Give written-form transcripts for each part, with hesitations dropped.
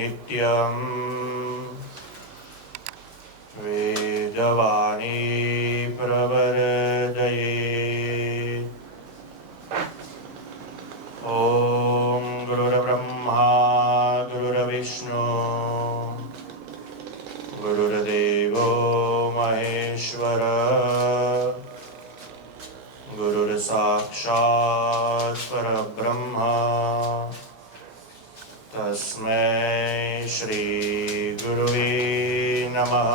नित्यं वेदवाणी प्रवर्धयेत्। ॐ गुरुर्ब्रह्मा गुरुर्विष्णु गुरुर्देवो महेश्वर गुरुर्साक्षात् परब्रह्म तस्मै श्री गुरुवे नमः।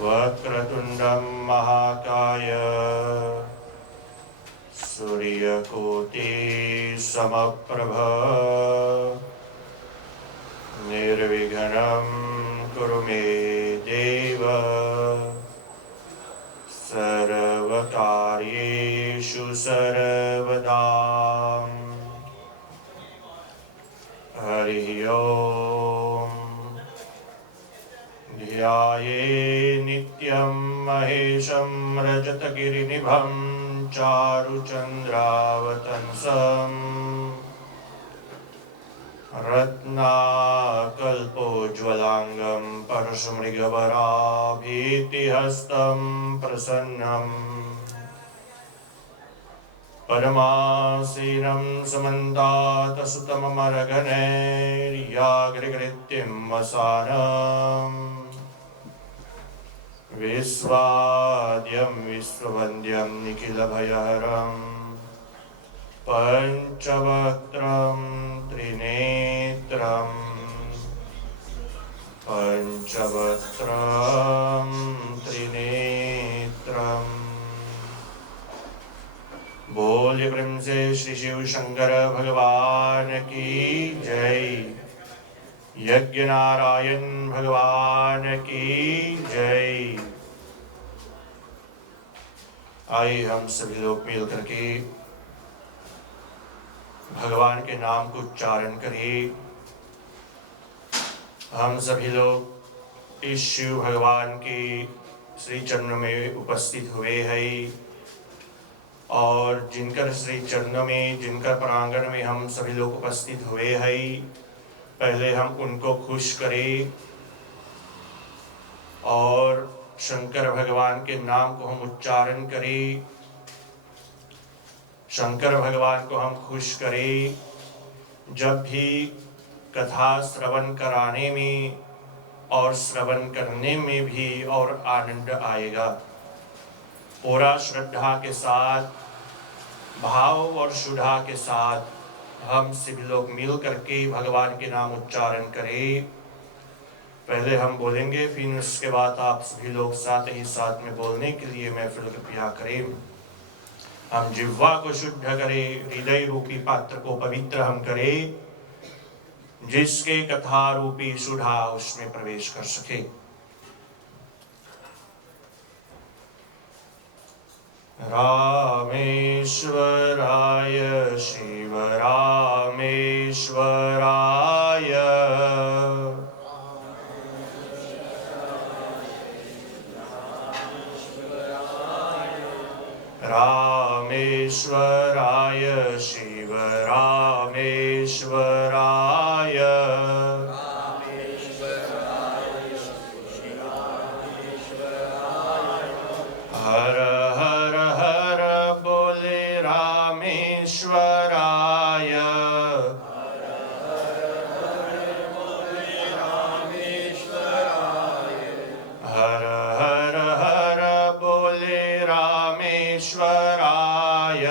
वक्रतुण्डं महाकाय सूर्यकोटि समप्रभ निर्विघ्नं कुरु मे देव सर्वकार्येषु सर्वदा। हरि ओम। ध्याये नित्यं महेशं रजतगिरिनिभं चारुचन्द्रावतंसं रत्नाकल्पोज्ज्वलांगं परशुमृगवराभीतिहस्तं प्रसन्नं परमासीनं समन्तातसुतममरगणैर्याग्रकृत्यं वसानम् विश्वाद्यं विश्ववन्द्यं निखिलभयहरं पञ्चवक्त्रं त्रिनेत्रं पञ्चवक्त्रं त्रिनेत्रम्। बोलिए प्रेम से श्री शिव शंकर भगवान की जय। यज्ञ नारायण भगवान की जय। आइए हम सभी लोग मिल करके भगवान के नाम को उच्चारण करिए। हम सभी लोग इस शिव भगवान के श्री चरणों में उपस्थित हुए हैं और जिनकर श्री चरणों में, जिनकर प्रांगण में हम सभी लोग उपस्थित हुए हैं, पहले हम उनको खुश करें और शंकर भगवान के नाम को हम उच्चारण करें। शंकर भगवान को हम खुश करें। जब भी कथा श्रवण कराने में और श्रवण करने में भी और आनंद आएगा। पूरा श्रद्धा के साथ, भाव और शुद्धा के साथ हम सभी लोग मिल करके भगवान के नाम उच्चारण करें। पहले हम बोलेंगे, फिर उसके बाद आप सभी लोग साथ ही साथ में बोलने के लिए महफिल कृपया करें। हम जिह्वा को शुद्ध करें, हृदय रूपी पात्र को पवित्र हम करें, जिसके कथा रूपी सुधा उसमें प्रवेश कर सके। रामेश्वराय शिव रामेश्वराय रामेश्वराय शिव रामेश्वराय हर हर हर बोले रामेश्वराय। हर हर हर बोले रामेश्वराय।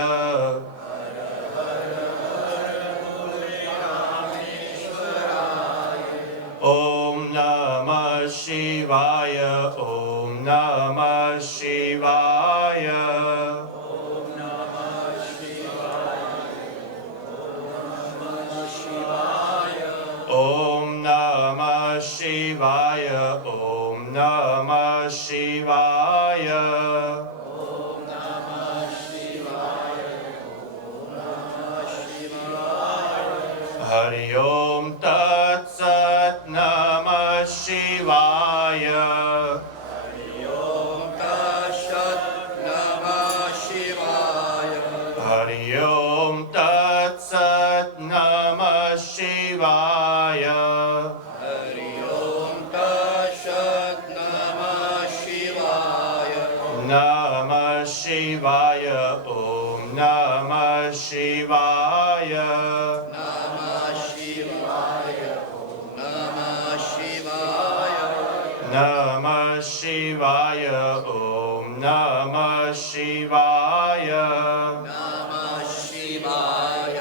ओम नमः शिवाय। ओम नमः शिवाय। ओम नमः शिवाय। ओम नमः शिवाय। ओम नमः शिवाय। ओम नमः शिवाय। हरि ओम तत्सत्। नमः शिवाय। हरि ओम तत्सत्। नमः शिवाय। हरि ओम तत्सत्। नमः शिवाय नमः शिवाय नमः शिवाय नमः शिवाय ॐ नमः शिवाय नमः शिवाय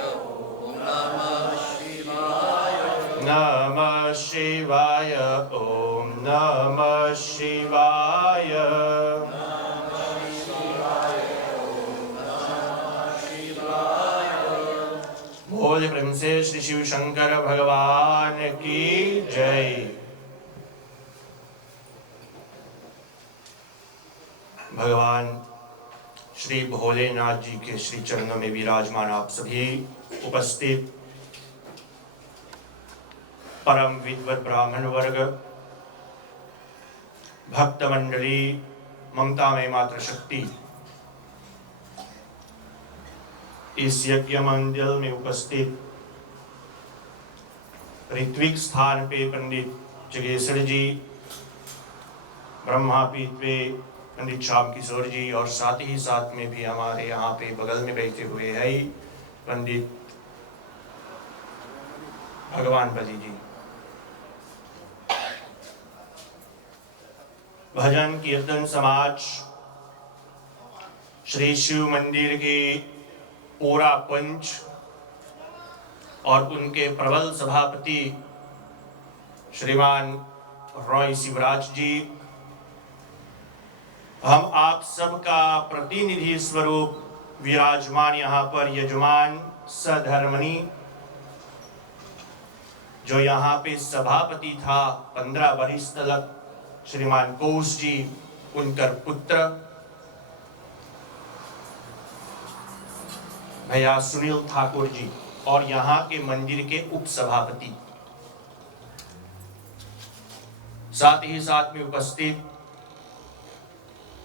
नमः शिवाय नमः शिवाय ॐ नमः शिवाय बोल प्रेम से श्री शिव शंकर भगवान की जय। भगवान श्री भोलेनाथ जी के श्री चरणों में विराजमान आप सभी उपस्थित परम विद्वत ब्राह्मण वर्ग, भक्त मंडली, ममता में मात्र शक्ति, इस यज्ञ मंदिर में उपस्थित ऋत्विक स्थान पे पंडित जगेश्वर जी, ब्रह्मापीठ पे पंडित श्याम किशोर जी, और साथ ही साथ में भी हमारे यहाँ पे बगल में बैठे हुए हैं पंडित भगवान बली जी। भजन कीर्तन समाज श्री शिव मंदिर के पूरा पंच और उनके प्रबल सभापति श्रीमान रॉय शिवराज जी, हम आप सबका प्रतिनिधि स्वरूप विराजमान यहाँ पर यजमान सधर्मनी, जो यहाँ पे सभापति था 15 वर्ष तक, श्रीमान कोश जी, उनकर पुत्र भैया सुनील ठाकुर जी, और यहाँ के मंदिर के उप सभापति, साथ ही साथ में उपस्थित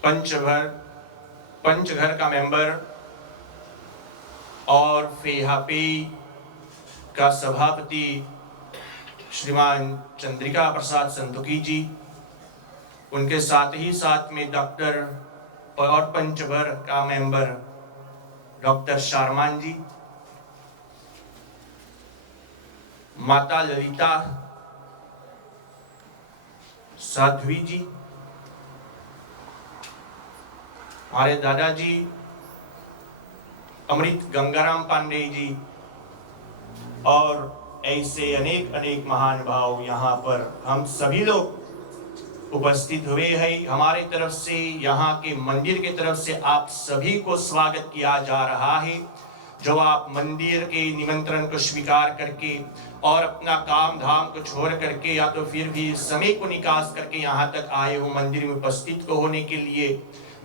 पंचघर का मेंबर और फेहापी का सभापति श्रीमान चंद्रिका प्रसाद संतुकी जी, उनके साथ ही साथ में डॉक्टर और पंचभर का मेंबर डॉक्टर शारमान जी, माता ललिता साध्वी जी, हमारे दादाजी अमृत गंगाराम पांडे जी, और ऐसे अनेक अनेक महान भाव यहाँ पर हम सभी लोग उपस्थित हुए हैं। हमारे तरफ से, यहाँ के मंदिर के तरफ से आप सभी को स्वागत किया जा रहा है, जो आप मंदिर के निमंत्रण को स्वीकार करके और अपना काम धाम को छोड़ करके या तो फिर भी समय को निकास करके यहाँ तक आए हो मंदिर में उपस्थित को होने के लिए,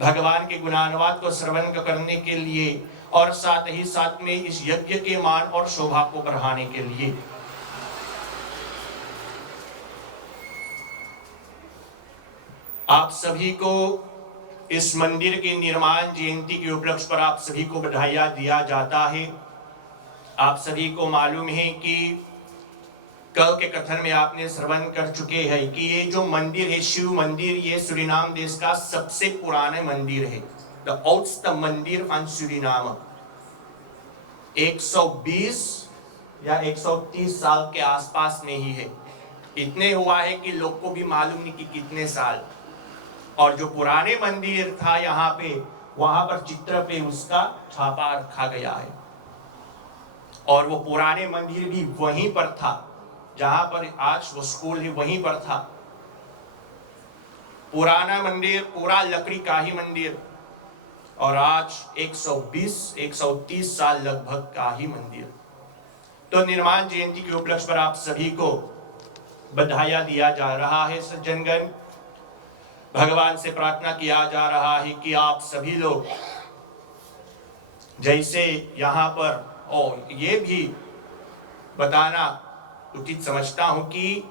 भगवान के गुणानुवाद को श्रवण करने के लिए, और साथ ही साथ में इस यज्ञ के मान और शोभा को बढ़ाने के लिए। आप सभी को इस मंदिर के निर्माण जयंती के उपलक्ष्य पर आप सभी को बधाइयां दिया जाता है। आप सभी को मालूम है कि कल के कथन में आपने श्रवण कर चुके हैं कि ये जो मंदिर है, शिव मंदिर, ये सूरीनाम देश का सबसे पुराना मंदिर है। द ओल्डेस्ट मंदिर ऑन सूरीनाम 120 या 130 साल के आसपास में ही है। इतने हुआ है कि लोग को भी मालूम नहीं कि कितने साल। और जो पुराने मंदिर था यहाँ पे, वहां पर चित्र पे उसका छापा रखा गया है, और वो पुराने मंदिर भी वहीं पर था जहां पर आज वो स्कूल है, वहीं पर था। पुराना मंदिर, पूरा लकड़ी का ही मंदिर, और आज 120-130 साल लगभग का ही मंदिर। तो निर्माण जयंती के उपलक्ष्य पर आप सभी को बधाइयां दिया जा रहा है। सज्जनगण, भगवान से प्रार्थना किया जा रहा है कि आप सभी लोग जैसे यहाँ पर, और ये भी बताना उचित समझता हूं कि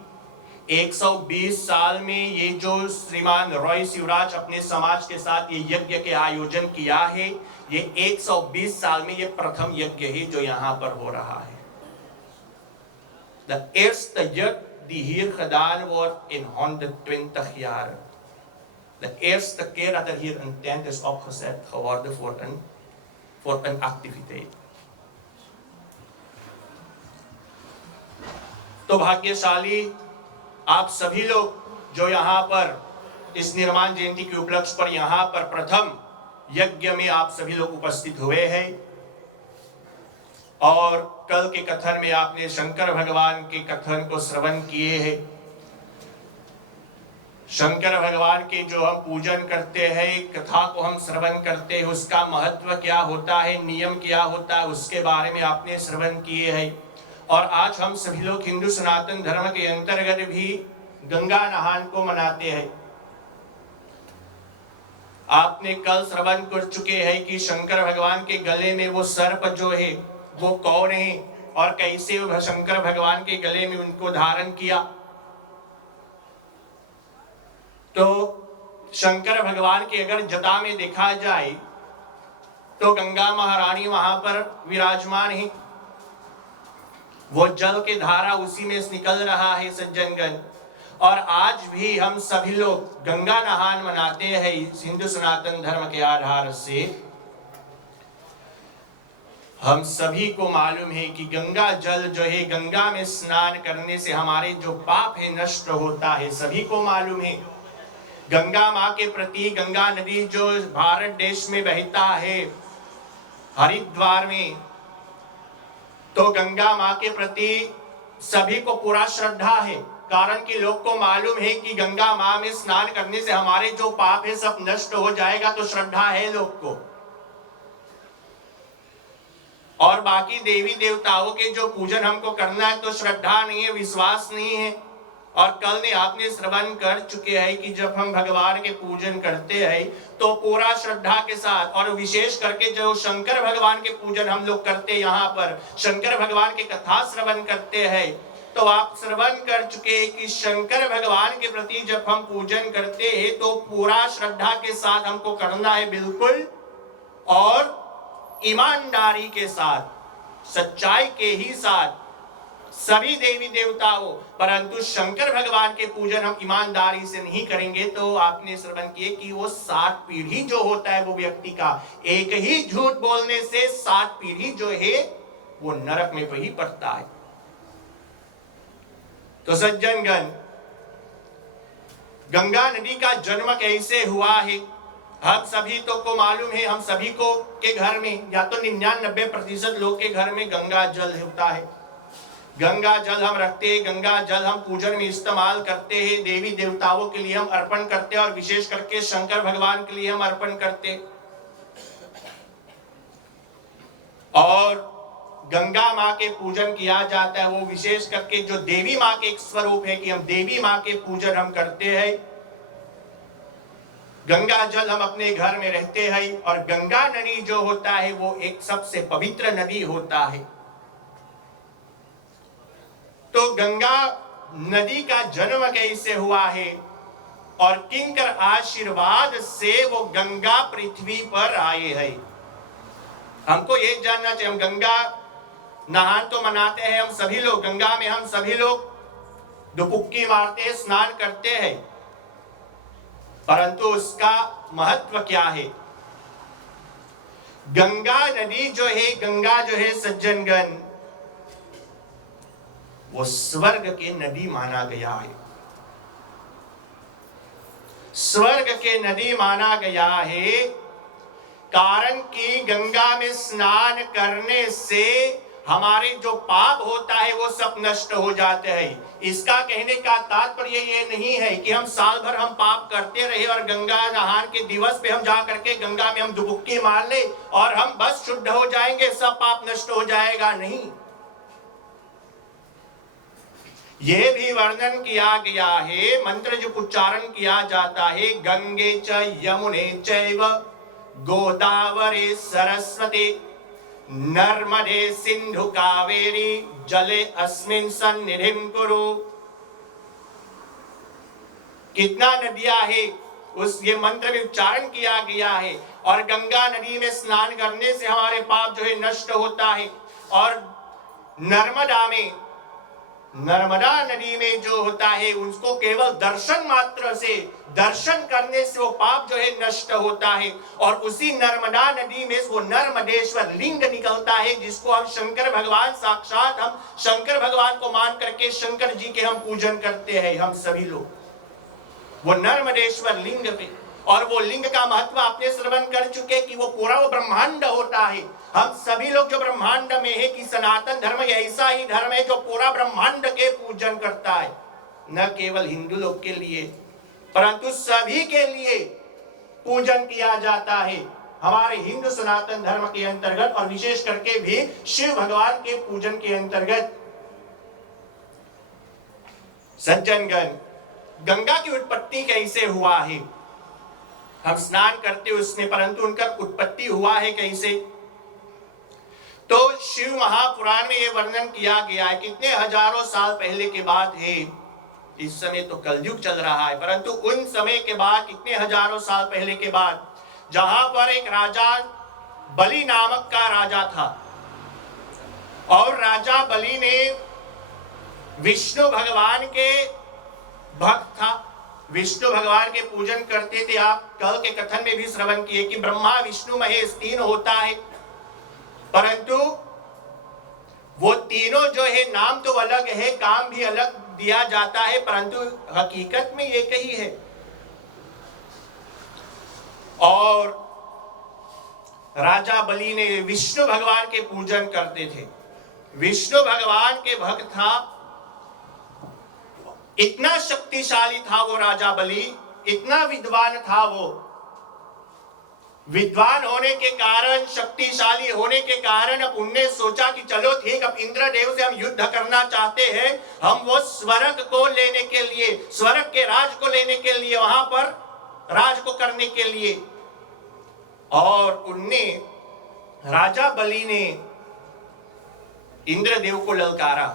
120 साल में ये जो श्रीमान रॉय शिवराज अपने समाज के साथ ये यज्ञ के आयोजन किया है, ये 120 साल में ये प्रथम यज्ञ है जो यहाँ पर हो रहा है। The eerste yuk die hier gedaan wordt in 120 jaar. De eerste keer dat hier een tent is opgezet geworden voor een activiteit. तो भाग्यशाली आप सभी लोग जो यहाँ पर इस निर्माण जयंती के उपलक्ष्य पर यहाँ पर प्रथम यज्ञ में आप सभी लोग उपस्थित हुए हैं। और कल के कथन में आपने शंकर भगवान के कथन को श्रवण किए हैं। शंकर भगवान के जो हम पूजन करते हैं, कथा को हम श्रवण करते हैं, उसका महत्व क्या होता है, नियम क्या होता है, उसके बारे में आपने श्रवण किए हैं। और आज हम सभी लोग हिंदू सनातन धर्म के अंतर्गत भी गंगा नहान को मनाते हैं। आपने कल श्रवण कर चुके हैं कि शंकर भगवान के गले में वो सर्प जो है वो कौन है और कैसे शंकर भगवान के गले में उनको धारण किया। तो शंकर भगवान के अगर जटा में देखा जाए तो गंगा महारानी वहां पर विराजमान है, वो जल के धारा उसी में निकल रहा है सज्जनगण। और आज भी हम सभी लोग गंगा नहान मनाते हैं हिंदू सनातन धर्म के आधार से। हम सभी को मालूम है कि गंगा जल जो है, गंगा में स्नान करने से हमारे जो पाप है नष्ट होता है, सभी को मालूम है। गंगा माँ के प्रति, गंगा नदी जो भारत देश में बहता है हरिद्वार में, तो गंगा माँ के प्रति सभी को पूरा श्रद्धा है। कारण कि लोग को मालूम है कि गंगा माँ में स्नान करने से हमारे जो पाप है सब नष्ट हो जाएगा, तो श्रद्धा है लोग को। और बाकी देवी देवताओं के जो पूजन हमको करना है तो श्रद्धा नहीं है, विश्वास नहीं है। और कल ने आपने श्रवण कर चुके हैं कि जब हम भगवान के पूजन करते हैं तो पूरा श्रद्धा के साथ, और विशेष करके जो शंकर भगवान के पूजन हम लोग करते हैं, यहाँ पर शंकर भगवान के कथा श्रवण करते हैं, तो आप श्रवण कर चुके हैं कि शंकर भगवान के प्रति जब हम पूजन करते हैं तो पूरा श्रद्धा के साथ हमको करना है बिल्कुल, और ईमानदारी के साथ, सच्चाई के ही साथ सभी देवी देवताओं। परंतु शंकर भगवान के पूजन हम ईमानदारी से नहीं करेंगे तो आपने श्रवण किए कि वो 7 पीढ़ी जो होता है वो व्यक्ति का, एक ही झूठ बोलने से 7 पीढ़ी जो है वो नरक में वही पड़ता है। तो सज्जनगण, गंगा नदी का जन्म कैसे हुआ है हम सभी तो को मालूम है। हम सभी को के घर में या तो 99% लोग के घर में गंगा जल होता है। गंगा जल हम रखते हैं, गंगा जल हम पूजन में इस्तेमाल करते हैं, देवी देवताओं के लिए हम अर्पण करते हैं, और विशेष करके शंकर भगवान के लिए हम अर्पण करते हैं। और गंगा माँ के पूजन किया जाता है, वो विशेष करके जो देवी माँ के एक स्वरूप है कि हम देवी माँ के पूजन हम करते हैं। गंगा जल हम अपने घर में रहते हैं, और गंगा नदी जो होता है वो एक सबसे पवित्र नदी होता है। तो गंगा नदी का जन्म कैसे हुआ है और किंकर आशीर्वाद से वो गंगा पृथ्वी पर आए हैं, हमको ये जानना चाहिए। हम गंगा नहान तो मनाते हैं हम सभी लोग, गंगा में हम सभी लोग डुबकी मारते हैं, स्नान करते हैं, परंतु उसका महत्व क्या है। गंगा नदी जो है, गंगा जो है सज्जनगण, वो स्वर्ग की नदी माना गया है। स्वर्ग के नदी माना गया है कारण कि गंगा में स्नान करने से हमारे जो पाप होता है वो सब नष्ट हो जाते हैं। इसका कहने का तात्पर्य ये नहीं है कि हम साल भर हम पाप करते रहे और गंगा नहान के दिवस पे हम जा करके गंगा में हम डुबकी मार ले और हम बस शुद्ध हो जाएंगे, सब पाप नष्ट हो जाएगा, नहीं। यह भी वर्णन किया गया है, मंत्र जो उच्चारण किया जाता है, गंगे च यमुने चैव गोदावरी सरस्वती नर्मदे सिंधु कावेरी जले अस्मिन् सन्निधिं कुरु। कितना नदियां है उस ये मंत्र में उच्चारण किया गया है। और गंगा नदी में स्नान करने से हमारे पाप जो है नष्ट होता है। और नर्मदा नदी में जो जो होता है उसको केवल दर्शन मात्र से, दर्शन करने से वो पाप जो है नष्ट होता है। और उसी नर्मदा नदी में वो नर्मदेश्वर लिंग निकलता है, जिसको हम शंकर भगवान साक्षात, हम शंकर भगवान को मान करके शंकर जी के हम पूजन करते हैं हम सभी लोग, वो नर्मदेश्वर लिंग पे। और वो लिंग का महत्व आपने श्रवण कर चुके कि वो पूरा वो ब्रह्मांड होता है। हम सभी लोग जो ब्रह्मांड में है कि सनातन धर्म ऐसा ही धर्म है जो पूरा ब्रह्मांड के पूजन करता है, न केवल हिंदू लोग के लिए परंतु सभी के लिए पूजन किया जाता है हमारे हिंदू सनातन धर्म के अंतर्गत, और विशेष करके भी शिव भगवान के पूजन के अंतर्गत। सज्जनगण, गंगा की उत्पत्ति कैसे हुआ है? हम स्नान करते उसमें, परंतु उनका उत्पत्ति हुआ है कैसे? तो शिव महापुराण में यह वर्णन किया गया है। कितने हजारों साल पहले के बात है, इस समय तो कलयुग चल रहा है, परंतु उन समय के बाद, कितने हजारों साल पहले के बाद, जहां पर एक राजा बलि नामक का राजा था, और राजा बलि ने विष्णु भगवान के भक्त था, विष्णु भगवान के पूजन करते थे। आप कल के कथन में भी श्रवण किए कि ब्रह्मा विष्णु महेश तीन होता है, परंतु वो तीनों जो है नाम तो अलग है, काम भी अलग दिया जाता है, परंतु हकीकत में एक ही है। और राजा बलि ने विष्णु भगवान के पूजन करते थे, विष्णु भगवान के भक्त था, इतना शक्तिशाली था वो राजा बलि, इतना विद्वान था वो। विद्वान होने के कारण, शक्तिशाली होने के कारण अब उनने सोचा कि चलो ठीक, अब इंद्रदेव से हम युद्ध करना चाहते हैं, हम वो स्वर्ग को लेने के लिए, स्वर्ग के राज को लेने के लिए, वहां पर राज को करने के लिए। और उनने, राजा बलि ने इंद्रदेव को ललकारा,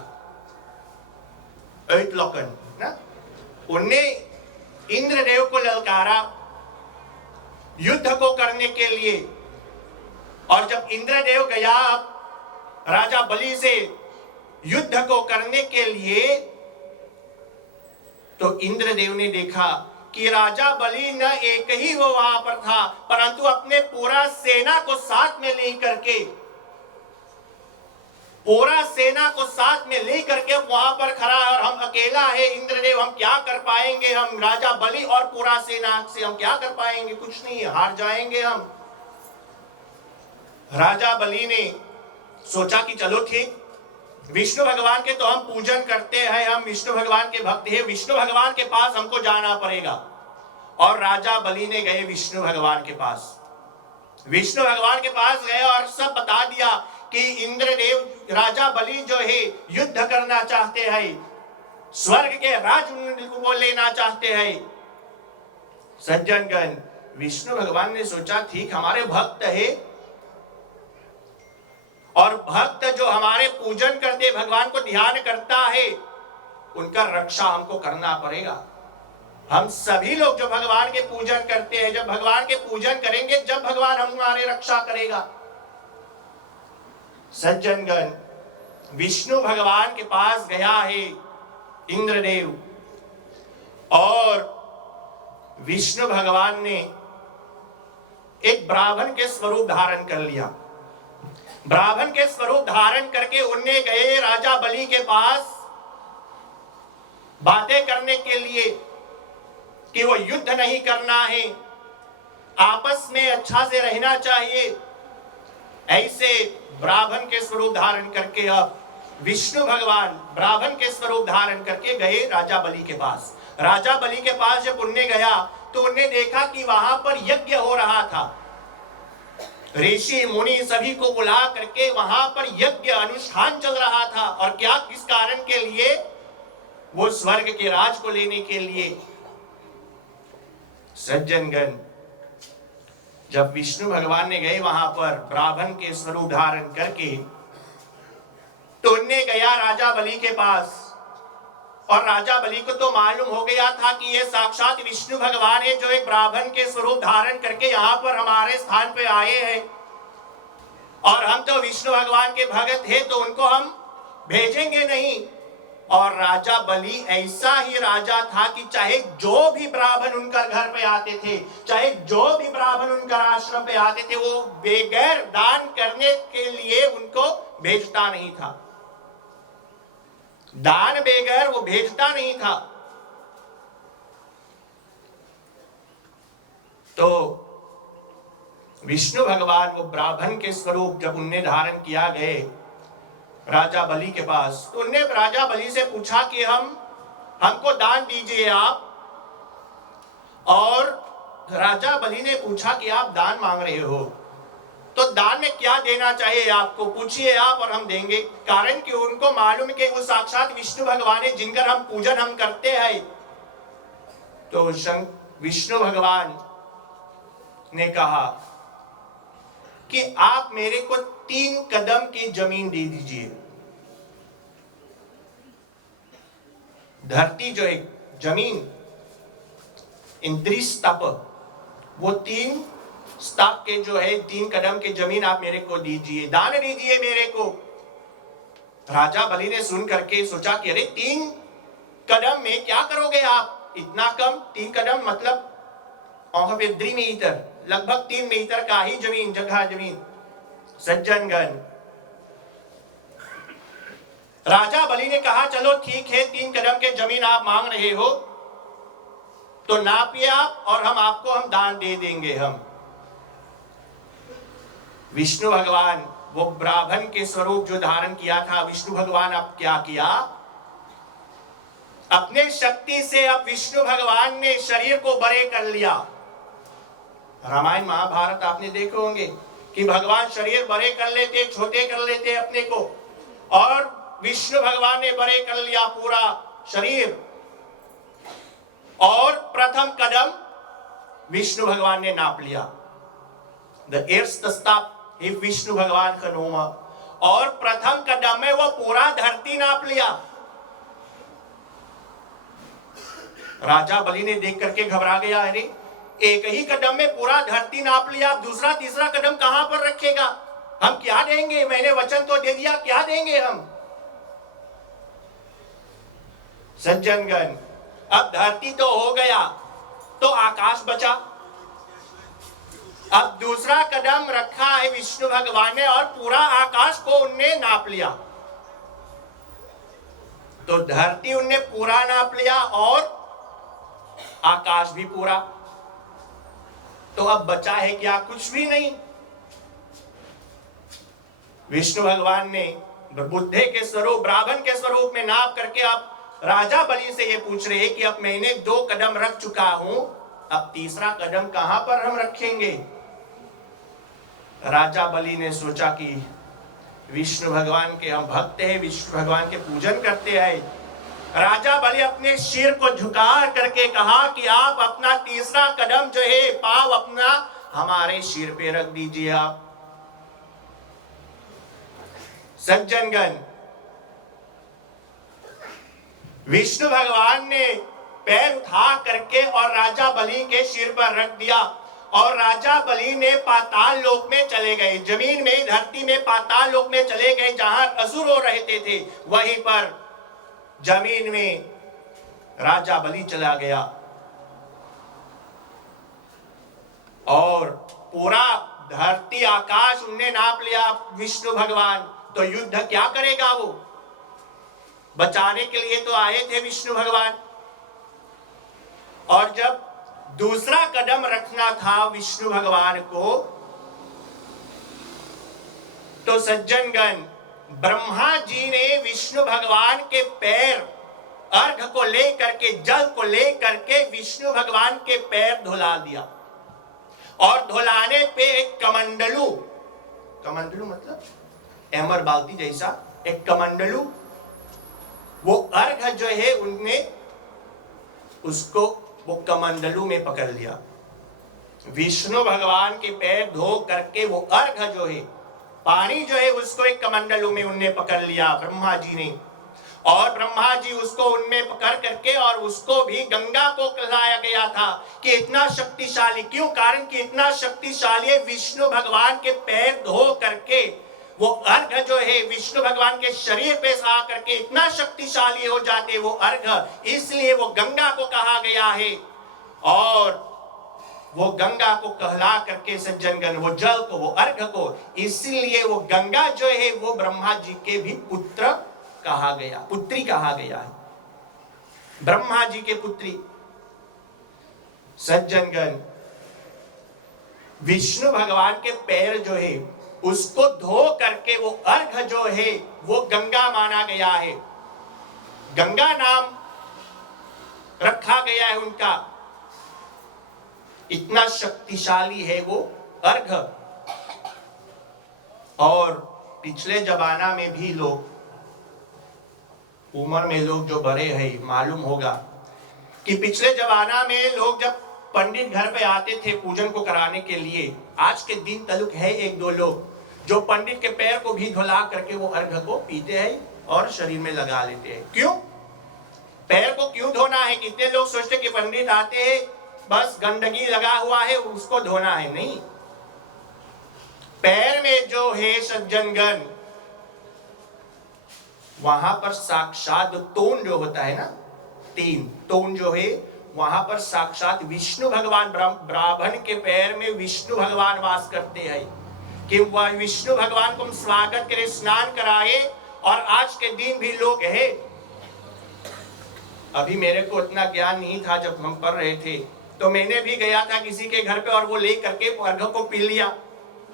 ऐतलोकन ना, उनने इंद्रदेव को ललकारा युद्ध को करने के लिए। और जब इंद्रदेव गया राजा बलि से युद्ध को करने के लिए, तो इंद्रदेव ने देखा कि राजा बलि न एक ही वो वहां पर था, परंतु अपने पूरा सेना को साथ में लेकर के, पूरा सेना को साथ में लेकर के वहां पर खड़ा है, और हम अकेला है इंद्रदेव, हम क्या कर पाएंगे? हम राजा बलि और पूरा सेना से हम क्या कर पाएंगे? कुछ नहीं, हार जाएंगे हम। राजा बलि ने सोचा कि चलो ठीक, विष्णु भगवान के तो हम पूजन करते हैं, हम विष्णु भगवान के भक्त हैं, विष्णु भगवान के पास हमको जाना पड़ेगा। और राजा बलि ने गए विष्णु भगवान के पास, विष्णु भगवान के पास गए और सब बता दिया कि इंद्रदेव, राजा बलि जो है युद्ध करना चाहते हैं, स्वर्ग के राज को लेना चाहते हैं। सज्जनगण, विष्णु भगवान ने सोचा ठीक, हमारे भक्त है, और भक्त जो हमारे पूजन करते, भगवान को ध्यान करता है, उनका रक्षा हमको करना पड़ेगा। हम सभी लोग जो भगवान के पूजन करते हैं, जब भगवान के पूजन करेंगे, जब भगवान हमारे रक्षा करेगा। सज्जनगण, विष्णु भगवान के पास गया है इंद्रदेव, और विष्णु भगवान ने एक ब्राह्मण के स्वरूप धारण कर लिया। ब्राह्मण के स्वरूप धारण करके उनने गए राजा बलि के पास बातें करने के लिए कि वो युद्ध नहीं करना है, आपस में अच्छा से रहना चाहिए। ऐसे ब्राह्मण के स्वरूप धारण करके अब विष्णु भगवान ब्राह्मण के स्वरूप धारण करके गए राजा बलि के पास। राजा बलि के पास जब उनने गया तो उनने देखा कि वहां पर यज्ञ हो रहा था, ऋषि मुनि सभी को बुला करके वहां पर यज्ञ अनुष्ठान चल रहा था। और क्या, किस कारण के लिए? वो स्वर्ग के राज को लेने के लिए। सज्जनगण, जब विष्णु भगवान ने गए वहां पर ब्राह्मण के स्वरूप धारण करके, तो उनने गया राजा बलि के पास, और राजा बलि को तो मालूम हो गया था कि ये साक्षात विष्णु भगवान है जो एक ब्राह्मण के स्वरूप धारण करके यहाँ पर हमारे स्थान पे आए हैं, और हम तो विष्णु भगवान के भगत हैं, तो उनको हम भेजेंगे नहीं, और राजा बलि ऐसा ही राजा था कि चाहे जो भी ब्राह्मण उनका घर पे आते थे, चाहे जो भी ब्राह्मण उनका आश्रम पे आते थे, वो बेगैर दान करने के लिए उनको भेजता नहीं था। दान बेगैर वो भेजता नहीं था। तो विष्णु भगवान वो ब्राह्मण के स्वरूप जब उनने धारण किया गए राजा बलि के पास, तो उनने राजा बलि से पूछा कि हमको दान दीजिए आप। और राजा बलि ने पूछा कि आप दान मांग रहे हो, तो दान में क्या देना चाहिए आपको, पूछिए आप और हम देंगे। कारण कि उनको मालूम कि वो साक्षात विष्णु भगवान है जिनका हम पूजन हम करते हैं। तो विष्णु भगवान ने कहा कि आप मेरे को 3 कदम की जमीन दे दीजिए। धरती जो एक जमीन इंद्री स्तप, वो 3 स्तप के जो है 3 कदम की जमीन आप मेरे को दीजिए, दान दीजिए मेरे को। राजा बलि ने सुन करके सोचा कि अरे 3 कदम में क्या करोगे आप, इतना कम। 3 कदम मतलब मीटर, लगभग 3 मीटर का ही जमीन जमीन। सज्जनगण, राजा बलि ने कहा चलो ठीक है, 3 कदम के जमीन आप मांग रहे हो तो नापिए आप और हम दान दे देंगे। हम विष्णु भगवान वो ब्राह्मण के स्वरूप जो धारण किया था, विष्णु भगवान अब क्या किया, अपने शक्ति से अब विष्णु भगवान ने शरीर को बड़े कर लिया। रामायण महाभारत आपने देखे होंगे कि भगवान शरीर बड़े कर लेते, छोटे कर लेते अपने को, और विष्णु भगवान ने बड़े कर लिया पूरा शरीर। और प्रथम कदम विष्णु भगवान ने नाप लिया, द एर्स्ट स्टेप ही विष्णु भगवान का नोमा। और प्रथम कदम में वो पूरा धरती नाप लिया। राजा बलि ने देख करके घबरा गया, अरे एक ही कदम में पूरा धरती नाप लिया, दूसरा तीसरा कदम कहां पर रखेगा, हम क्या देंगे, मैंने वचन तो दे दिया, क्या देंगे हम। सज्जनगण, अब धरती तो हो गया, तो आकाश बचा। अब दूसरा कदम रखा है विष्णु भगवान ने और पूरा आकाश को उनने नाप लिया। तो धरती उनने पूरा नाप लिया और आकाश भी पूरा। तो अब बचा है क्या, कुछ भी नहीं। विष्णु भगवान ने बुद्धे के स्वरूप, ब्राह्मण के स्वरूप में नाप करके अब राजा बलि से ये पूछ रहे हैं कि अब मैंने 2 कदम रख चुका हूं, अब तीसरा कदम कहां पर हम रखेंगे। राजा बलि ने सोचा कि विष्णु भगवान के हम भक्त हैं, विष्णु भगवान के पूजन करते हैं। राजा बलि अपने सिर को झुका करके कहा कि आप अपना तीसरा कदम जो है, पांव अपना हमारे सिर पे रख दीजिए आप। सज्जनगण, विष्णु भगवान ने पैर उठा करके और राजा बलि के सिर पर रख दिया और राजा बलि ने पाताल लोक में चले गए। जमीन में, धरती में, पाताल लोक में चले गए, जहां असुर हो रहते थे। वहीं पर जमीन में राजा बलि चला गया और पूरा धरती आकाश उनने नाप लिया विष्णु भगवान। तो युद्ध क्या करेगा, वो बचाने के लिए तो आए थे विष्णु भगवान। और जब दूसरा कदम रखना था विष्णु भगवान को, तो सज्जनगण, ब्रह्मा जी ने विष्णु भगवान के पैर, अर्घ को लेकर के, जल को लेकर के विष्णु भगवान के पैर धुला दिया। और धुलाने पे एक कमंडलू, कमंडलू मतलब एमर बाल्टी जैसा एक कमंडलू, वो अर्घ जो है उनने उसको वो कमंडलू में पकड़ लिया। विष्णु भगवान के पैर धो करके वो अर्घ जो है, पानी जो है, उसको एक कमंडलू में उनने पकड़ लिया ब्रह्मा जी ने। और ब्रह्मा जी उसको उनमें पकड़ करके और उसको भी गंगा को कहलाया गया था कि इतना शक्तिशाली क्यों, कारण कि इतना शक्तिशाली विष्णु भगवान के पैर धो करके वो अर्घ जो है विष्णु भगवान के शरीर पे आकर के इतना शक्तिशाली हो जाते वो अर्घ, इसलिए वो गंगा को कहा गया है। और वो गंगा को कहला करके सज्जनगण, वो जल को, वो अर्घ को, इसलिए वो गंगा जो है वो ब्रह्मा जी के भी पुत्र कहा गया, पुत्री कहा गया है, ब्रह्मा जी के पुत्री। सज्जनगण, विष्णु भगवान के पैर जो है उसको धो करके वो अर्घ जो है वो गंगा माना गया है, गंगा नाम रखा गया है उनका, इतना शक्तिशाली है वो अर्घ। और पिछले जमाना में भी लोग, उम्र में लोग जो बड़े हैं मालूम होगा कि पिछले जमाना में लोग जब पंडित घर पे आते थे पूजन को कराने के लिए, आज के दिन तलुक है एक दो लोग जो पंडित के पैर को भी धुला करके वो अर्घ को पीते हैं और शरीर में लगा लेते हैं। क्यों? पैर को क्यों धोना है? कितने लोग सोचते कि पंडित आते हैं बस गंदगी लगा हुआ है उसको धोना है, नहीं। पैर में जो है सज्जनगण, वहां पर साक्षात तोन जो होता है ना, तीन तोन जो है वहां पर साक्षात विष्णु भगवान, ब्राह्मण के पैर में विष्णु भगवान वास करते हैं कि वह विष्णु भगवान को हम स्वागत करें, स्नान कराए। और आज के दिन भी लोग है, अभी मेरे को उतना ज्ञान नहीं था जब हम पढ़ रहे थे, तो मैंने भी गया था किसी के घर पे और वो ले करके अर्घ को पी लिया।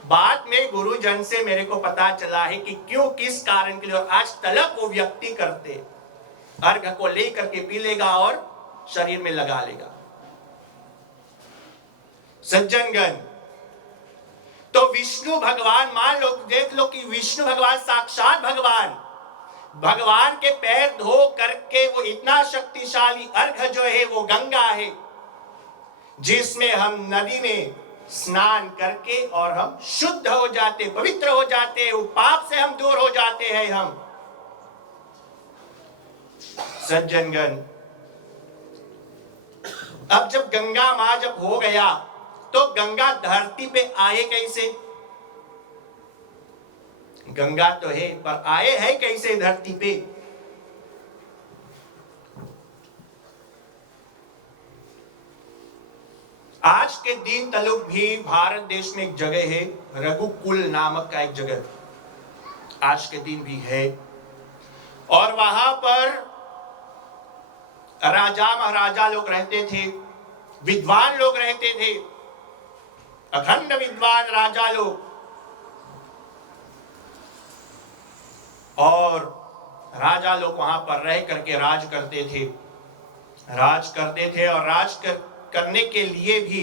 बाद में गुरुजन से मेरे को पता चला है कि क्यों, किस कारण के लिए, और आज तलक वो व्यक्ति करते, अर्घ को ले करके पी लेगा और शरीर में लगा लेगा। सज्जनगण, तो विष्णु भगवान, मान लो, देख लो कि विष्णु भगवान साक्षात भगवान, भगवान के पैर धो करके वो इतना शक्तिशाली अर्घ जो है वो गंगा है, जिसमें हम नदी में स्नान करके और हम शुद्ध हो जाते, पवित्र हो जाते, पाप से हम दूर हो जाते हैं हम। सज्जनगण, अब जब गंगा मां जब हो गया तो गंगा धरती पे आए कैसे? गंगा तो है पर आए है कैसे धरती पे? आज के दिन तलुक भी भारत देश में एक जगह है, रघुकुल नामक का एक जगह आज के दिन भी है, और वहां पर राजा महाराजा लोग रहते थे, विद्वान लोग रहते थे, अखंड विद्वान राजा लोग, और राजा लोग वहां पर रह करके राज करते थे, और राज करने के लिए भी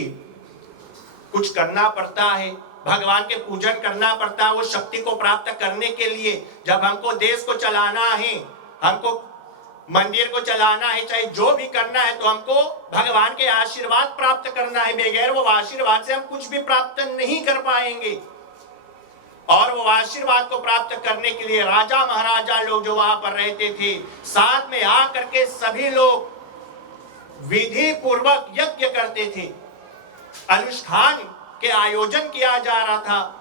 कुछ करना पड़ता है, भगवान के पूजन करना पड़ता है, वो शक्ति को प्राप्त करने के लिए। जब हमको देश को चलाना है, हमको मंदिर को चलाना है, चाहे जो भी करना है, तो हमको भगवान के आशीर्वाद प्राप्त करना है, बगैर वो आशीर्वाद से हम कुछ भी प्राप्त नहीं कर पाएंगे। और वो आशीर्वाद को प्राप्त करने के लिए राजा महाराजा लोग जो वहां पर रहते थे, साथ में आकर के सभी लोग विधि पूर्वक यज्ञ करते थे, अनुष्ठान के आयोजन किया जा रहा था,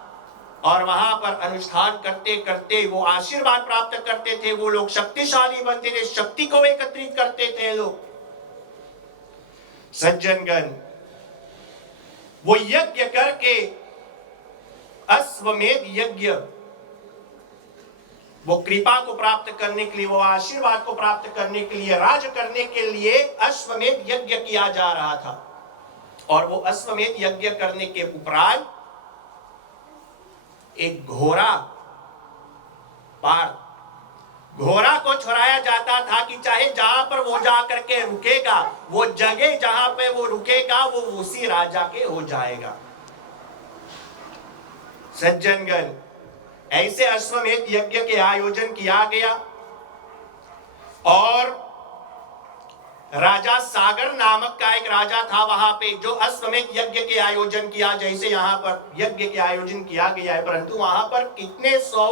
और वहां पर अनुष्ठान करते करते वो आशीर्वाद प्राप्त करते थे, वो लोग शक्तिशाली बनते थे, शक्ति को एकत्रित करते थे लोग। सज्जनगण, वो यज्ञ करके, अश्वमेध यज्ञ, वो कृपा को प्राप्त करने के लिए, वो आशीर्वाद को प्राप्त करने के लिए, राज करने के लिए अश्वमेध यज्ञ किया जा रहा था। और वो अश्वमेध यज्ञ करने के उपरांत एक घोड़ा को छुड़ाया जाता था कि चाहे जहां पर वो जाकर के रुकेगा, वो जगह जहां पे वो रुकेगा वो उसी राजा के हो जाएगा। सज्जनगण, ऐसे अश्वमेध यज्ञ के आयोजन किया गया, और राजा सागर नामक का एक राजा था वहां पे, जो अश्वमेध यज्ञ के आयोजन किया, जैसे यहाँ पर यज्ञ के आयोजन किया गया है, परंतु वहां पर कितने सौ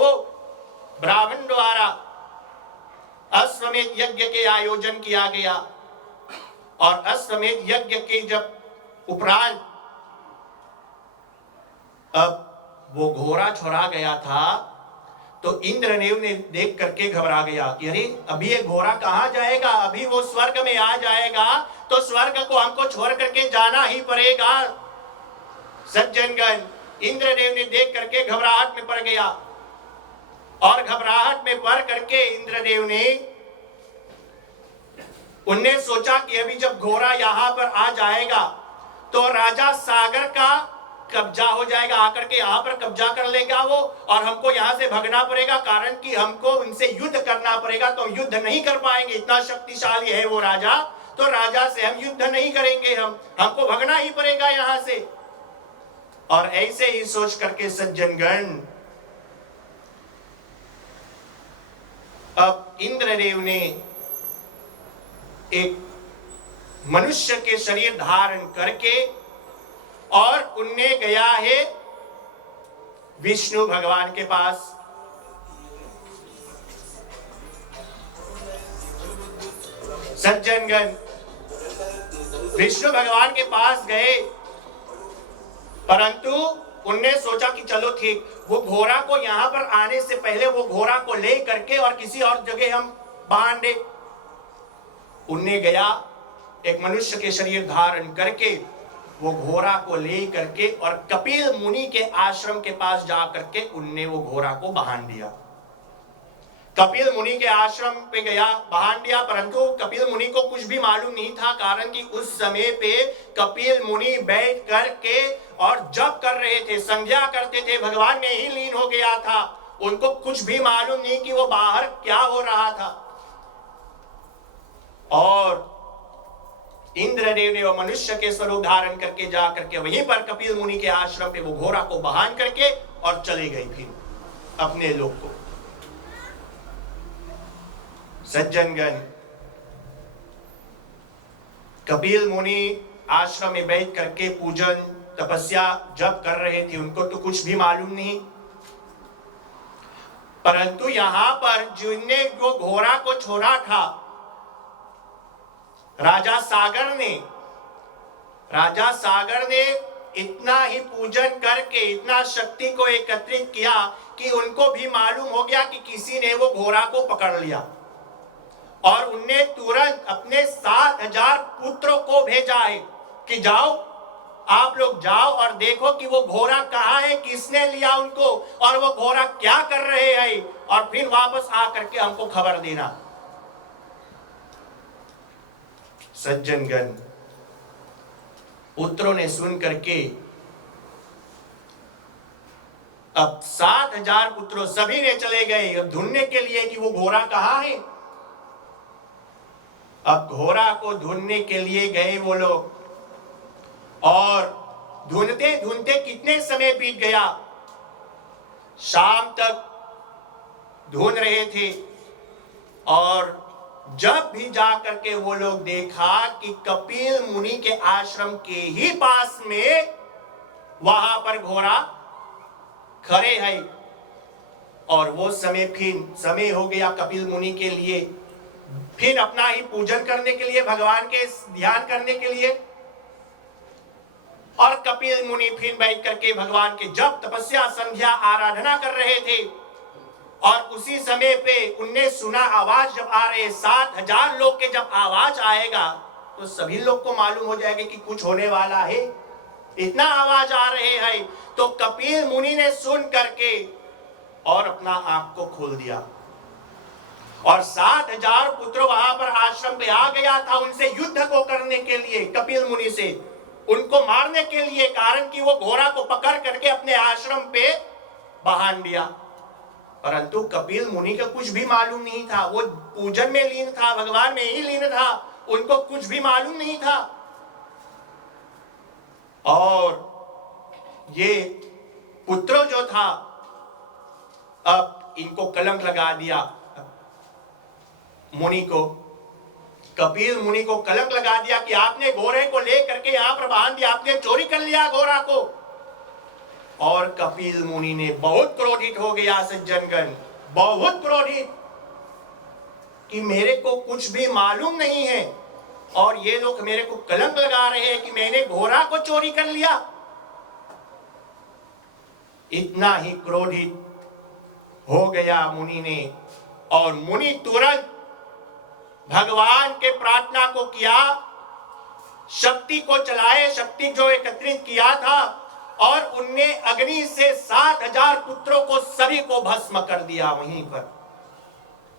ब्राह्मण द्वारा अश्वमेध यज्ञ के आयोजन किया गया। और अश्वमेध यज्ञ के जब उपरांत अब वो घोड़ा छोड़ा गया था, तो इंद्रदेव ने देख करके घबरा गया कि अरे अभी ये घोड़ा कहाँ जाएगा, अभी वो स्वर्ग में आ जाएगा तो स्वर्ग को हमको छोड़ करके जाना ही पड़ेगा। सज्जनगण, इंद्रदेव ने देख करके घबराहट में पड़ गया और घबराहट में पड़ करके इंद्रदेव ने उनने सोचा कि अभी जब घोड़ा यहां पर आ जाएगा तो राजा सागर का कब्जा हो जाएगा, आकर के यहां पर कब्जा कर लेगा वो और हमको यहां से भगना पड़ेगा, कारण कि हमको उनसे युद्ध करना पड़ेगा। तो युद्ध नहीं कर पाएंगे, इतना शक्तिशाली है वो राजा, तो राजा से हम युद्ध नहीं करेंगे, हमको भगना ही पड़ेगा यहां से। और ऐसे ही सोच करके सज्जनगण अब इंद्रदेव ने एक मनुष्य के शरीर धारण करके और उनने गया है विष्णु भगवान के पास। सज्जनगण, विष्णु भगवान के पास गए, परंतु उनने सोचा कि चलो ठीक, वो घोड़ा को यहां पर आने से पहले वो घोड़ा को ले करके और किसी और जगह हम बांध दे। उनने गया, एक मनुष्य के शरीर धारण करके वो घोड़ा को ले करके और कपिल मुनि के आश्रम के पास जा करके उनने वो घोड़ा को बांध दिया। कपिल मुनि के आश्रम पे गया, बांध दिया, परंतु कपिल मुनि को कुछ भी मालूम नहीं था, कारण कि उस समय पे कपिल मुनि बैठ करके और जप कर रहे थे, संध्या करते थे, भगवान में ही लीन हो गया था। उनको कुछ भी मालूम नहीं कि वो बाहर क्या हो रहा था। और इंद्रदेव ने वो मनुष्य के स्वरूप धारण करके जा करके वहीं पर कपिल मुनि के आश्रम पे वो घोड़ा को बांध करके और चले गई फिर अपने लोक को। सज्जनगण, कपिल मुनि आश्रम में बैठ करके पूजन तपस्या जब कर रहे थे, उनको तो कुछ भी मालूम नहीं, परंतु यहां पर जिनने वो घोड़ा को छोड़ा था राजा सागर ने इतना ही पूजन करके इतना शक्ति को एकत्रित किया कि उनको भी मालूम हो गया कि किसी ने वो घोड़ा को पकड़ लिया, और उनने तुरंत अपने 7000 पुत्रों को भेजा है कि जाओ, आप लोग जाओ और देखो कि वो घोड़ा कहाँ है, किसने लिया उनको और वो घोड़ा क्या कर रहे हैं, और फिर वापस आकर के हमको खबर देना। सज्जनगण, पुत्रों ने सुन करके अब 7000 पुत्रों सभी ने चले गए अब ढूंढने के लिए कि वो घोड़ा कहाँ है। अब घोड़ा को ढूंढने के लिए गए वो लोग, और ढूंढते ढूंढते कितने समय बीत गया, शाम तक ढूंढ रहे थे। और जब भी जा करके वो लोग देखा कि कपिल मुनि के आश्रम के ही पास में वहां पर घोड़ा खड़े हैं, और वो समय हो गया कपिल मुनि के लिए फिर अपना ही पूजन करने के लिए, भगवान के ध्यान करने के लिए। और कपिल मुनि फिर बैठ करके भगवान के जप तपस्या संध्या आराधना कर रहे थे, और उसी समय पे उनने सुना आवाज जब आ रहे 7000 लोग के जब आवाज आएगा तो सभी लोग को मालूम हो जाएगा कि कुछ होने वाला है, इतना आवाज आ रहे हैं। तो कपिल मुनि ने सुन करके और अपना आंख को खोल दिया, और 7000 पुत्र वहां पर आश्रम पे आ गया था उनसे युद्ध को करने के लिए, कपिल मुनि से उनको मारने के लिए, कारण कि वो घोड़ा को पकड़ करके अपने आश्रम पे बांध दिया। परंतु कपिल मुनि का कुछ भी मालूम नहीं था, वो पूजन में लीन था, भगवान में ही लीन था, उनको कुछ भी मालूम नहीं था। और ये पुत्र जो था अब इनको कलंक लगा दिया, मुनि को, कपिल मुनि को कलंक लगा दिया कि आपने घोड़े को लेकर के यहां पर बांध दिया, आपने चोरी कर लिया घोड़ा को। और कपिल मुनि ने बहुत क्रोधित हो गया सज्जनगण, बहुत क्रोधित कि मेरे को कुछ भी मालूम नहीं है और ये लोग मेरे को कलंक लगा रहे हैं कि मैंने घोड़ा को चोरी कर लिया। इतना ही क्रोधित हो गया मुनि ने। और मुनि तुरंत भगवान के प्रार्थना को किया, शक्ति को चलाए, शक्ति जो एकत्रित किया था, और उनने अग्नि से 7,000 पुत्रों को सभी को भस्म कर दिया वहीं पर।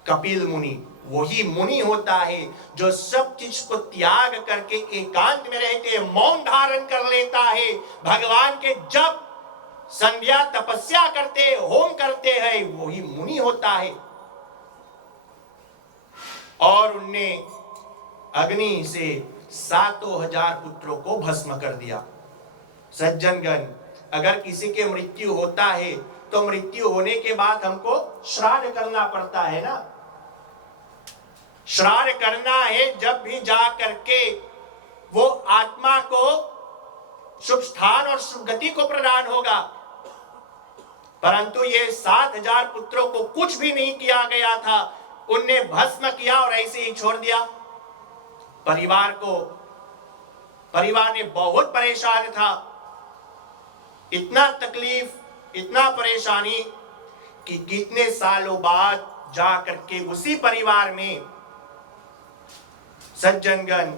कपिल मुनि वही मुनि होता है जो सब चीज को त्याग करके एकांत में रहते, मौन धारण कर लेता है, भगवान के जप संध्या तपस्या करते, होम करते हैं, वही मुनि होता है। और उनने अग्नि से 7,000 पुत्रों को भस्म कर दिया। सज्जनगण, अगर किसी के मृत्यु होता है तो मृत्यु होने के बाद हमको श्राद्ध करना पड़ता है ना। श्राद्ध करना है जब भी जा करके वो आत्मा को शुभ स्थान और सुगति को प्रदान होगा। परंतु ये 7,000 पुत्रों को कुछ भी नहीं किया गया था, उनने भस्म किया और ऐसे ही छोड़ दिया। परिवार ने बहुत परेशान था, इतना तकलीफ, इतना परेशानी कि कितने सालों बाद जा करके उसी परिवार में सज्जनगण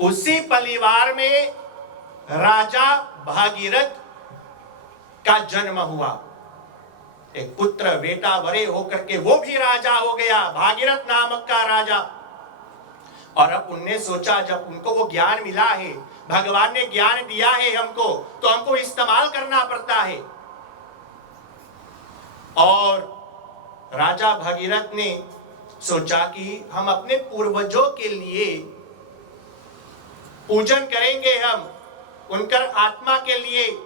उसी परिवार में राजा भागीरथ का जन्म हुआ। एक पुत्र बेटा बड़े होकर के वो भी राजा हो गया, भागीरथ नामक का राजा। और अब उनने सोचा, जब उनको वो ज्ञान मिला है, भगवान ने ज्ञान दिया है हमको, तो हमको इस्तेमाल करना पड़ता है। और राजा भागीरथ ने सोचा कि हम अपने पूर्वजों के लिए पूजन करेंगे, हम उनकर आत्मा के लिए,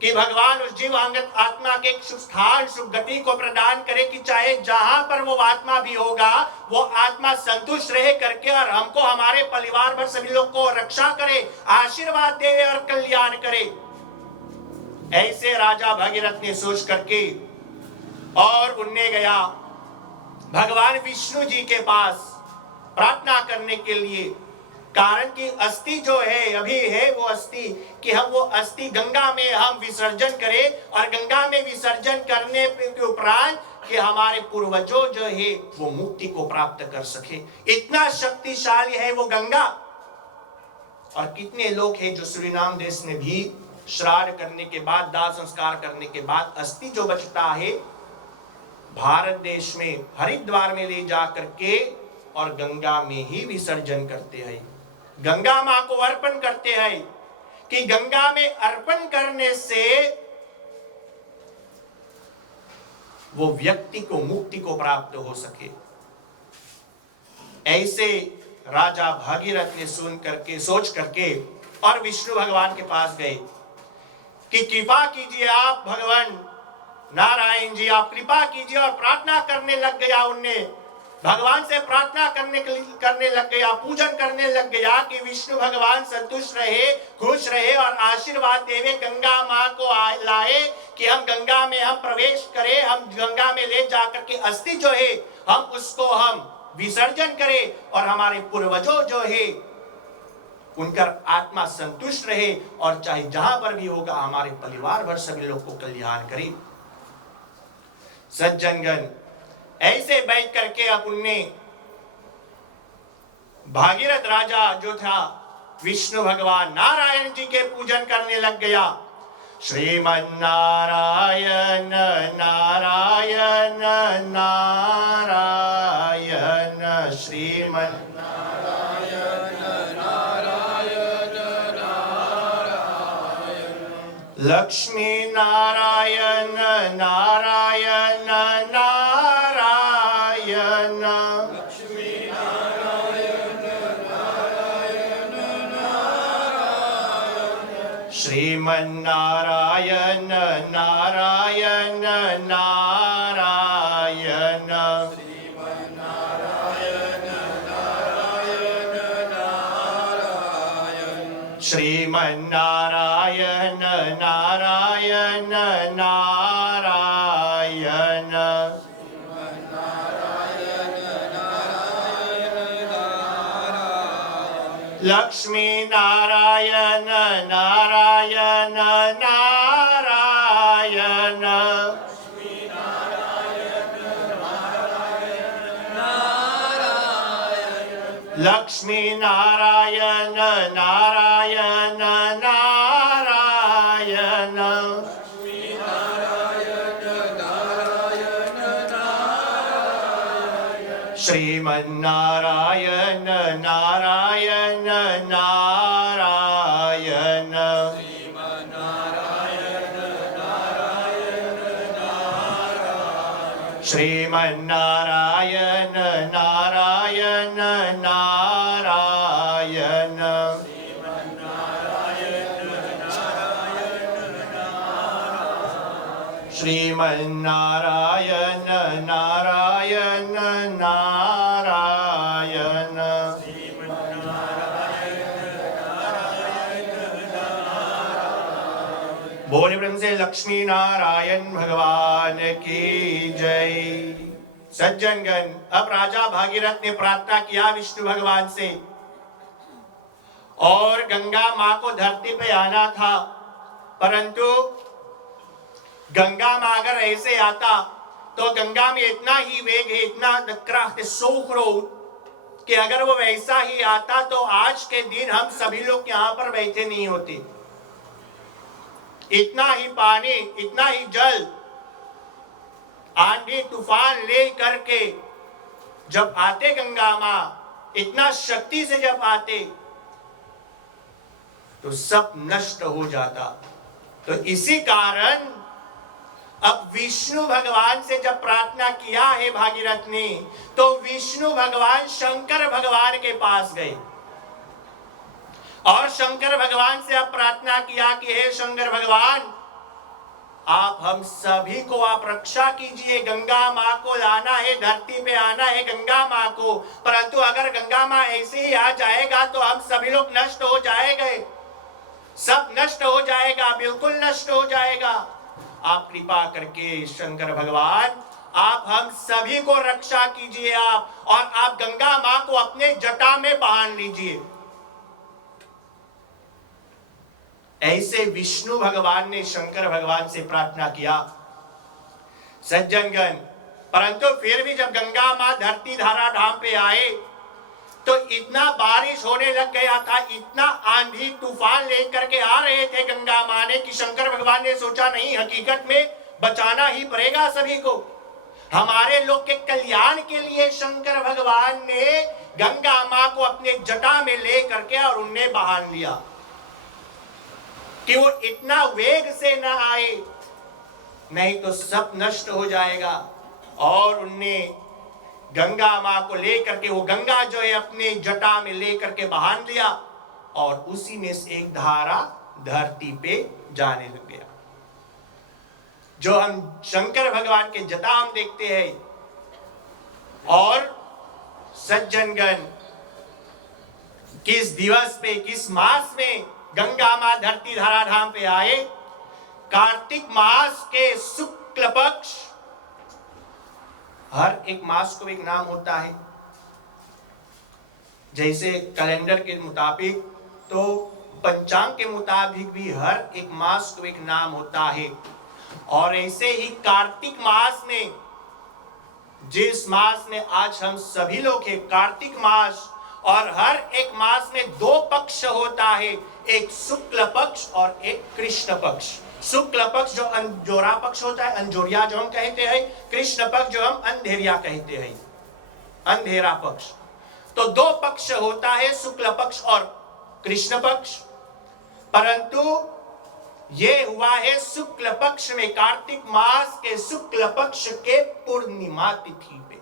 कि भगवान उस जीवांगत आत्मा के शुभ स्थान शुभ गति को प्रदान करे, कि चाहे जहां पर वो आत्मा भी होगा वो आत्मा संतुष्ट रहे करके, और हमको हमारे परिवार भर सभी लोग को रक्षा करे, आशीर्वाद दे और कल्याण करे। ऐसे राजा भागीरथ ने सोच करके और उनने गया भगवान विष्णु जी के पास प्रार्थना करने के लिए। कारण कि अस्थि जो है अभी है वो अस्थि, कि हम वो अस्थि गंगा में हम विसर्जन करें, और गंगा में विसर्जन करने के उपरांत कि हमारे पूर्वजों जो है वो मुक्ति को प्राप्त कर सके। इतना शक्तिशाली है वो गंगा। और कितने लोग हैं जो सूरीनाम देश में भी श्राद्ध करने के बाद, दाह संस्कार करने के बाद अस्थि जो बचता है भारत देश में हरिद्वार में ले जा करके और गंगा में ही विसर्जन करते हैं, गंगा मां को अर्पण करते हैं, कि गंगा में अर्पण करने से वो व्यक्ति को मुक्ति को प्राप्त हो सके। ऐसे राजा भागीरथ ने सुन करके सोच करके और विष्णु भगवान के पास गए कि कृपा कीजिए आप भगवान नारायण जी, आप कृपा कीजिए। और प्रार्थना करने लग गया, उनने भगवान से प्रार्थना करने लग गया, पूजन करने लग गया कि विष्णु भगवान संतुष्ट रहे, खुश रहे और आशीर्वाद देवे, गंगा मां को लाए कि हम गंगा में हम प्रवेश करें, हम गंगा में ले जाकर के अस्थि जो है हम उसको हम विसर्जन करें, और हमारे पूर्वजों जो है उनका आत्मा संतुष्ट रहे, और चाहे जहां पर भी होगा हमारे परिवार भर सभी लोग को कल्याण करे। सज्जनगण, ऐसे बैठ करके अब उनने भागीरथ राजा जो था विष्णु भगवान नारायण जी के पूजन करने लग गया। श्रीमन नारायण नारायण नारायण, श्रीमन नारायण नारायण नारायण, लक्ष्मी नारायण नारायण नारायण, लक्ष्मी नारायण नारायण नारायण, श्रीमन नारायण नारायण नारायण, श्रीमन नारायण नारायण नारायण, श्रीमन नारायण नारायण नारायण, लक्ष्मी नारायण नारायण नारायण लक्ष्मी नारायण नारायण नारायण श्रीमन्नारायण नारायण नारायण श्रीमन्नारायण नारायण नारायण श्रीमन्नारायण नारायण नारायण बोले ब्रह्म से लक्ष्मी नारायण भगवान की जय। सज्जनगण, अब राजा भागीरथ ने प्रार्थना किया विष्णु भगवान से, और गंगा मां को धरती पे आना था, परंतु गंगा मां अगर ऐसे आता तो गंगा में इतना ही वेग है, इतना क्राफ्ट सोखरो, कि अगर वो वैसा ही आता तो आज के दिन हम सभी लोग यहां पर बैठे नहीं होते। इतना ही पानी, इतना ही जल, आंधी तूफान ले करके जब आते गंगा मां, इतना शक्ति से जब आते तो सब नष्ट हो जाता। तो इसी कारण अब विष्णु भगवान से जब प्रार्थना किया है भागीरथ ने, तो विष्णु भगवान शंकर भगवान के पास गए और शंकर भगवान से अब प्रार्थना किया कि हे शंकर भगवान, आप हम सभी को आप रक्षा कीजिए। गंगा मां को लाना है, धरती पे आना है गंगा मां को, परंतु अगर गंगा मां ऐसे ही आ जाएगा तो हम सभी लोग नष्ट हो जाएंगे, सब नष्ट हो जाएगा, बिल्कुल नष्ट हो जाएगा। आप कृपा करके शंकर भगवान, आप हम सभी को रक्षा कीजिए आप, और आप गंगा मां को अपने जटा में बांध लीजिए। ऐसे विष्णु भगवान ने शंकर भगवान से प्रार्थना किया। सज्जनगण, परंतु फिर भी जब गंगा मां धरती धारा धाम पे आए तो इतना बारिश होने लग गया था, इतना आंधी तूफान लेकर के आ रहे थे गंगा मां ने, कि शंकर भगवान ने सोचा नहीं, हकीकत में बचाना ही पड़ेगा सभी को। हमारे लोग के कल्याण के लिए शंकर भगवान ने गंगा मां को अपने जटा में ले करके और उन्हें बांध लिया कि वो इतना वेग से न आए, नहीं तो सब नष्ट हो जाएगा। और उनने गंगा मां को लेकर के, वो गंगा जो है अपने जटा में लेकर के बांध लिया, और उसी में से एक धारा धरती पे जाने लग गया। जो हम शंकर भगवान के जटा हम देखते हैं। और सज्जनगण, किस दिवस पे, किस मास में गंगा मां धरती धारा धाम पे आए? कार्तिक मास के शुक्ल पक्ष। हर एक मास को एक नाम होता है, जैसे कैलेंडर के मुताबिक, तो पंचांग के मुताबिक भी हर एक मास को एक नाम होता है। और ऐसे ही कार्तिक मास में, जिस मास में आज हम सभी लोग हैं, कार्तिक मास, और हर एक मास में दो पक्ष होता है, एक शुक्ल पक्ष और एक कृष्ण पक्ष। शुक्ल पक्ष जो अंजोरा पक्ष होता है, अंजोरिया जो हम कहते हैं, कृष्ण पक्ष जो हम अंधेरिया कहते हैं, अंधेरा पक्ष। तो दो पक्ष होता है, शुक्ल पक्ष और कृष्ण पक्ष। परंतु ये हुआ है शुक्ल पक्ष में, कार्तिक मास के शुक्ल पक्ष के पूर्णिमा तिथि पे।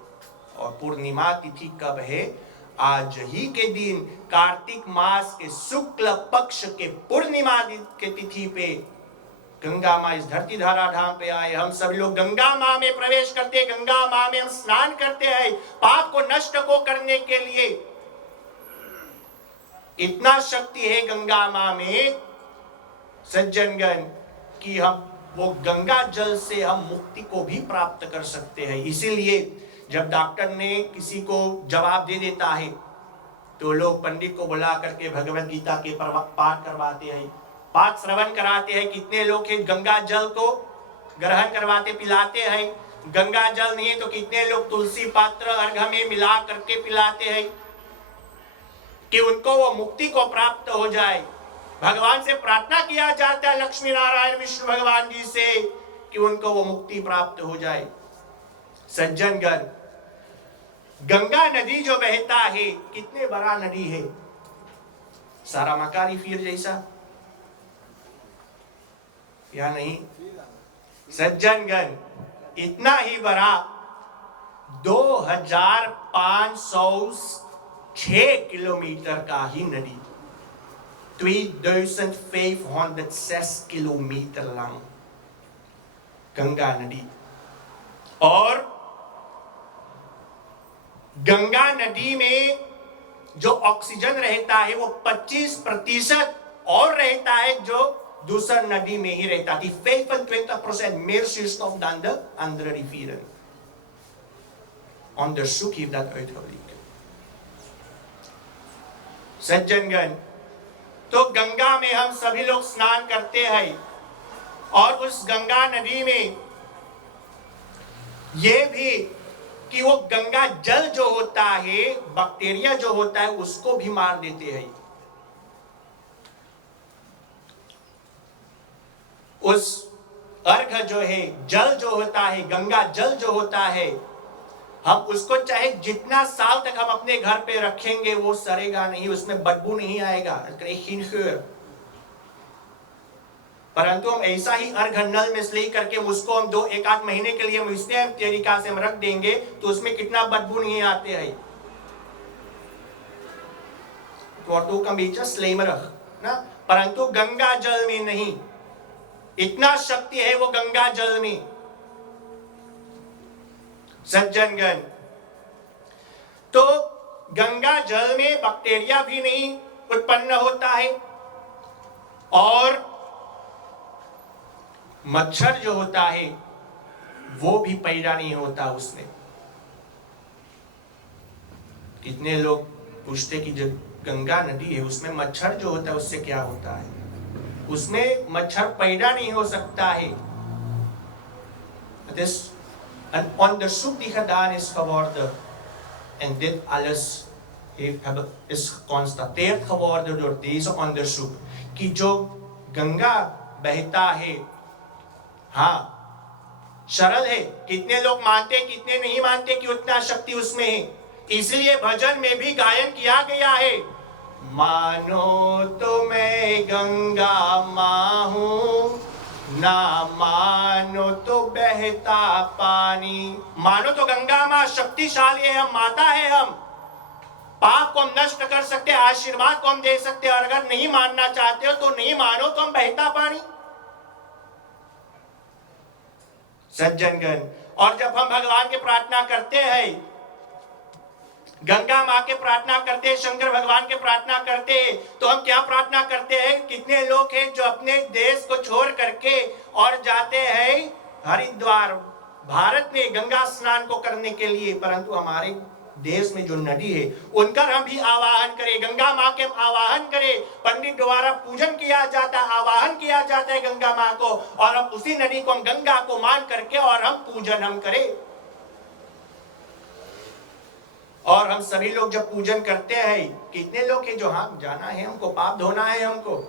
और पूर्णिमा तिथि कब है? आज ही के दिन, कार्तिक मास के शुक्ल पक्ष के पूर्णिमा के तिथि पे गंगा मां इस धरती धारा धाम पे आए। हम सभी लोग गंगा मां में प्रवेश करते, गंगा मां में हम स्नान करते हैं, पाप को नष्ट को करने के लिए। इतना शक्ति है गंगा मां में सज्जनगण, कि हम वो गंगा जल से हम मुक्ति को भी प्राप्त कर सकते हैं। इसीलिए जब डॉक्टर ने किसी को जवाब दे देता है तो लोग पंडित को बुला करके भगवत गीता के पाठ करवाते हैं, पाठ श्रवण कराते हैं। कितने लोग हैं गंगा जल को ग्रहण करवाते पिलाते हैं। गंगा जल नहीं है तो कितने लोग तुलसी पात्र अर्घ में मिला करके पिलाते हैं कि उनको वो मुक्ति को प्राप्त हो जाए। भगवान से प्रार्थना किया जाता है लक्ष्मी नारायण विष्णु भगवान जी से कि उनको वो मुक्ति प्राप्त हो जाए। सज्जनगण, गंगा नदी जो बहता है, कितने बड़ा नदी है, सारा मकारी फिर जैसा या नहीं? सज्जनगण, इतना ही बड़ा 2506 किलोमीटर का ही नदी, 2506 किलोमीटर लंग गंगा नदी। और गंगा नदी में जो ऑक्सीजन रहता है वो 25% और रहता है जो दूसर नदी में ही रहता है। 25% mer zuurstof dan de andere rivieren. Onderzoek heeft dat uitgebleken. सज्जनगण, तो गंगा में हम सभी लोग स्नान करते हैं और उस गंगा नदी में ये भी कि वो गंगा जल जो होता है, बैक्टीरिया जो होता है, उसको भी मार देते हैं। उस अर्घ जो है, जल जो होता है, गंगा जल जो होता है, हम उसको चाहे जितना साल तक हम अपने घर पे रखेंगे वो सड़ेगा नहीं, उसमें बदबू नहीं आएगा। परंतु हम ऐसा ही अर्घ नल में स्ली करके उसको हम 1-8 महीने के लिए हम इस तरीका से हम रख देंगे तो उसमें कितना बदबू नहीं आते हैं। तो कम स्लेमरख ना, परंतु गंगा जल में नहीं, इतना शक्ति है वो गंगा जल में। सज्जनगण, तो गंगा जल में बैक्टीरिया भी नहीं उत्पन्न होता है और मच्छर जो होता है वो भी पैदा नहीं होता उसमें। कितने लोग पूछते कि जो गंगा नदी है उसमें मच्छर जो होता है उससे क्या होता है? उसमें मच्छर पैदा नहीं हो सकता है। Het is een onderzoek die gedaan is geworden en dit alles is geconstateerd geworden door deze onderzoek कि जो गंगा बहता है, हाँ सरल है। कितने लोग मानते कितने नहीं मानते कि उतना शक्ति उसमें है। इसलिए भजन में भी गायन किया गया है, मानो तो मैं गंगा मां हूं, ना मानो तो बहता पानी। मानो तो गंगा मां शक्तिशाली है, हम माता है, हम पाप को हम नष्ट कर सकते, आशीर्वाद को हम दे सकते, और अगर नहीं मानना चाहते हो तो नहीं मानो तो हम बहता पानी। सज्जनगण, और जब हम भगवान की प्रार्थना करते हैं, गंगा माँ के प्रार्थना करते हैं, शंकर भगवान के प्रार्थना करते हैं, तो हम क्या प्रार्थना करते हैं? कितने लोग हैं जो अपने देश को छोड़ करके और जाते हैं हरिद्वार, भारत में गंगा स्नान को करने के लिए, परंतु हमारे देश में जो नदी है उनका हम भी आवाहन करें, गंगा माँ के आवाहन करें। पंडित द्वारा पूजन किया जाता है, आवाहन किया जाता है गंगा माँ को, और हम उसी नदी को हम गंगा को मान करके और हम पूजन हम करें। और हम सभी लोग जब पूजन करते हैं, कितने लोग हैं जो हाँ जाना है हमको, पाप धोना है हमको,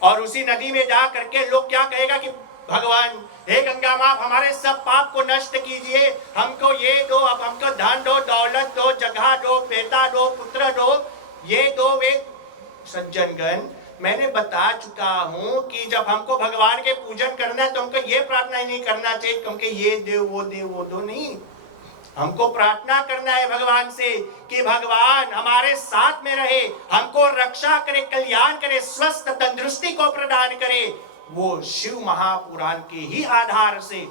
और उसी नदी में जा करके लोग क्या कहेगा कि भगवान हे गंगा माँ हमारे सब पाप को नष्ट कीजिए, हमको ये दो, अब हमको धन दो, दौलत दो, जगह दो, बेटा दो, पुत्र दो, ये दो वे। सज्जनगण, मैंने बता चुका हूं कि जब हमको भगवान के पूजन करना है तो हमको ये प्रार्थना ही नहीं करना चाहिए क्योंकि ये दे वो दे वो दो, नहीं। हमको प्रार्थना करना है भगवान से कि भगवान हमारे साथ में रहे, हमको रक्षा करे, कल्याण करे, स्वस्थ तंदुरुस्ती को प्रदान करे। वो शिव महापुराण के ही आधार से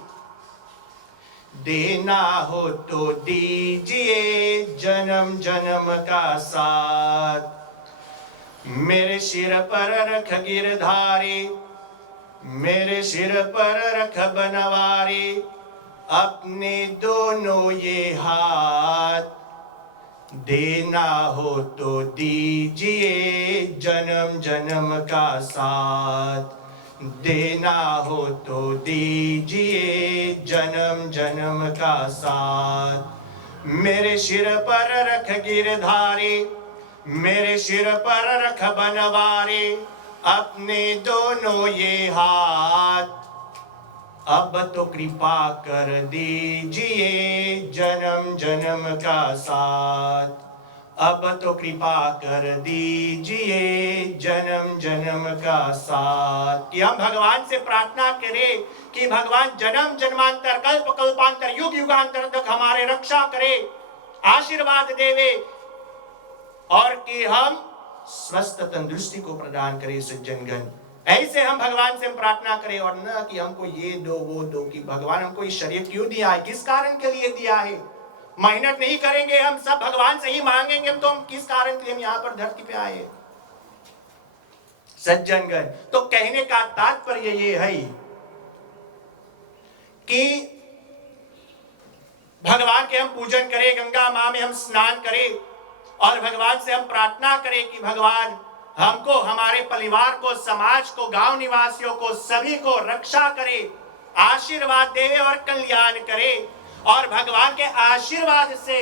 देना हो तो दीजिए जन्म जन्म का साथ, मेरे सिर पर रख गिरधारी, मेरे सिर पर रख बनवारी, अपने दोनों ये हाथ देना हो तो दीजिए जन्म जन्म का साथ, देना हो तो दीजिए जन्म जन्म का साथ। मेरे सिर पर रख गिरधारी, मेरे सिर पर रख बनवारी, अपने दोनों ये हाथ, अब तो कृपा कर दीजिए जन्म जन्म का साथ, अब तो कृपा कर दीजिए जन्म जन्म का साथ। कि हम भगवान से प्रार्थना करें कि भगवान जन्म जन्मांतर कल्प कल्पांतर युग युगांतर तक हमारे रक्षा करे, आशीर्वाद देवे, और कि हम स्वस्थ तंदुरुस्ती को प्रदान करे सज्जनगण। ऐसे हम भगवान से प्रार्थना करें, और न कि हमको ये दो वो दो, कि भगवान हमको इस शरीर क्यों दिया है, किस कारण के लिए दिया है। मेहनत नहीं करेंगे हम, सब भगवान से ही मांगेंगे तो हम किस कारण के लिए हम यहाँ पर धरती पे आए सज्जनगण। तो कहने का तात्पर्य ये है कि भगवान के हम पूजन करें, गंगा मां में हम स्नान करें, और भगवान से हम प्रार्थना करें कि भगवान हमको, हमारे परिवार को, समाज को, गांव निवासियों को, सभी को रक्षा करे, आशीर्वाद देवे और कल्याण करे। और भगवान के आशीर्वाद से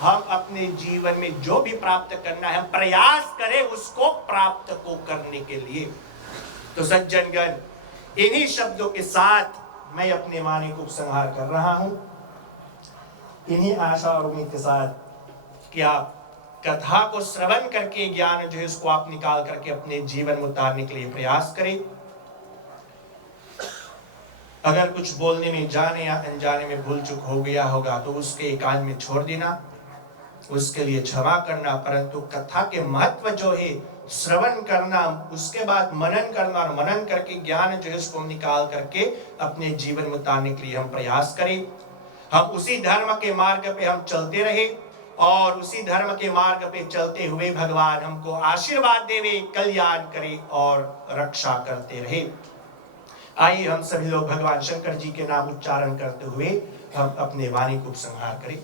हम अपने जीवन में जो भी प्राप्त करना है, हम प्रयास करें उसको प्राप्त को करने के लिए। तो सज्जनगण, इन्हीं शब्दों के साथ मैं अपने वाणी को उपसंहार कर रहा हूं, इन्हीं आशा और उम्मीद के साथ कि आप कथा को श्रवण करके ज्ञान जो है उसको आप निकाल करके अपने जीवन में उतारने के लिए प्रयास करें। अगर कुछ बोलने में, जाने या अनजाने में भूल चूक हो गया होगा तो उसके एकांत में छोड़ देना, उसके लिए क्षमा करना। परंतु कथा के महत्व जो है श्रवण करना, उसके बाद मनन करना, और मनन करके ज्ञान जो है उसको निकाल करके अपने जीवन में उतारने के लिए हम प्रयास करें। हम उसी धर्म के मार्ग पे हम चलते रहे, और उसी धर्म के मार्ग पे चलते हुए भगवान हमको आशीर्वाद देवे, कल्याण करे और रक्षा करते रहे। आइए हम सभी लोग भगवान शंकर जी के नाम उच्चारण करते हुए हम अपने वाणी को उपसंहार करें।